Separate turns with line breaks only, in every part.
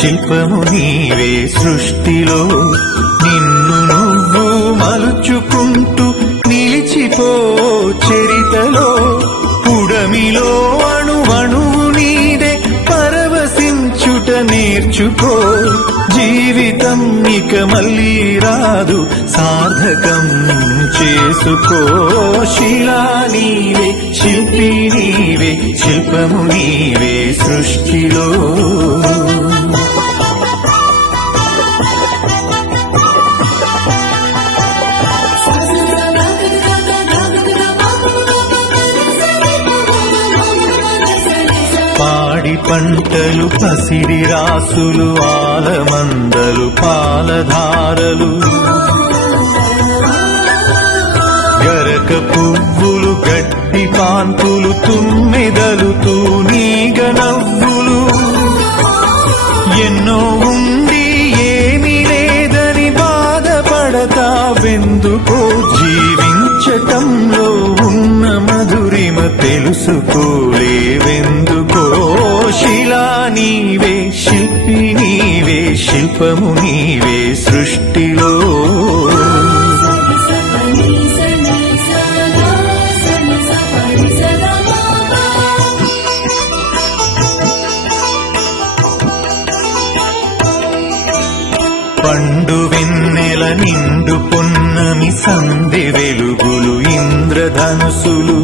శిల్పము నీవే సృష్టిలో. నిన్ను నువ్వు మలుచుకుంటూ నిలిచిపో చరితలో. పుడమిలో అణువణువు నీదే పరవశించుట నేర్చుకో. జీవితం ఇక మళ్ళీ రాదు సార్థకం చేసుకో. శిలా నీవే శిల్పి నీవే శిల్పము నీవే సృష్టిలో. పాడి పంటలు పసిడి రాసులు ఆలమందలు పాలధారలు. గరక పువ్వులు గట్టి పాన్పులు తుమ్మెదలు తూనీగ నవ్వులు. ఎన్నో ఉండి ఏమీ లేదని బాధపడతా వెందుకో జీవించటంలో ఉన్న మధురిమ తెలుసుకోలేవెందుకో. శిలా నీవే శిల్పి నీవే శిల్పము నీవే సృష్టిలో. పండు వెన్నెల నిండు పొన్నమి సంధి వెలుగులు ఇంద్రధనుసులు.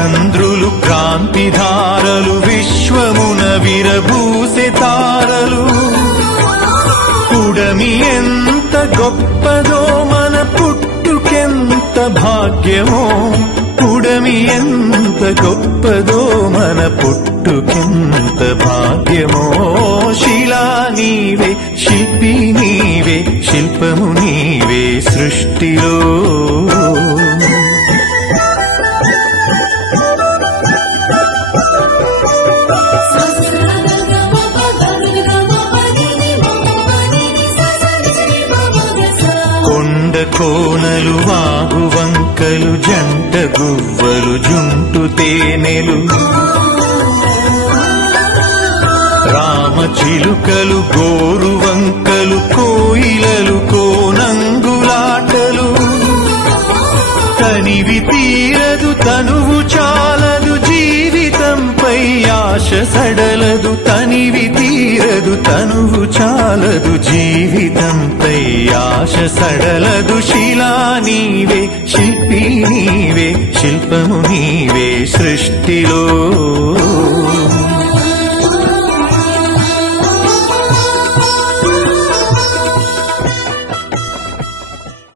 చంద్రులు క్రాంతి ధారలు విశ్వమున విరబూసె తారలు. కుడమి ఎంత గొప్పదో మన పుట్టుకెంత భాగ్యమో కుడమి ఎంత గొప్పదో మన పుట్టుకెంత భాగ్యమో. శిలా నీవే శిల్పి నీవే శిల్పము నీవే సృష్టిలో కోనలు వాగు వంకలు జంట గువ్వలు జుంటు తేనెలు. రామ చిలుకలు గోరు వంకలు కోయిలలు కోనంగులాటలు. తనివి తీరదు తనువు చాలదు జీవితంపై ఆశ సడలదు తనివి తీరదు తనువు చాలదు జీవితంపై ఆశ సడలదు శిలా నీవే శిల్పి నీవే శిల్పము నీవే సృష్టిలో.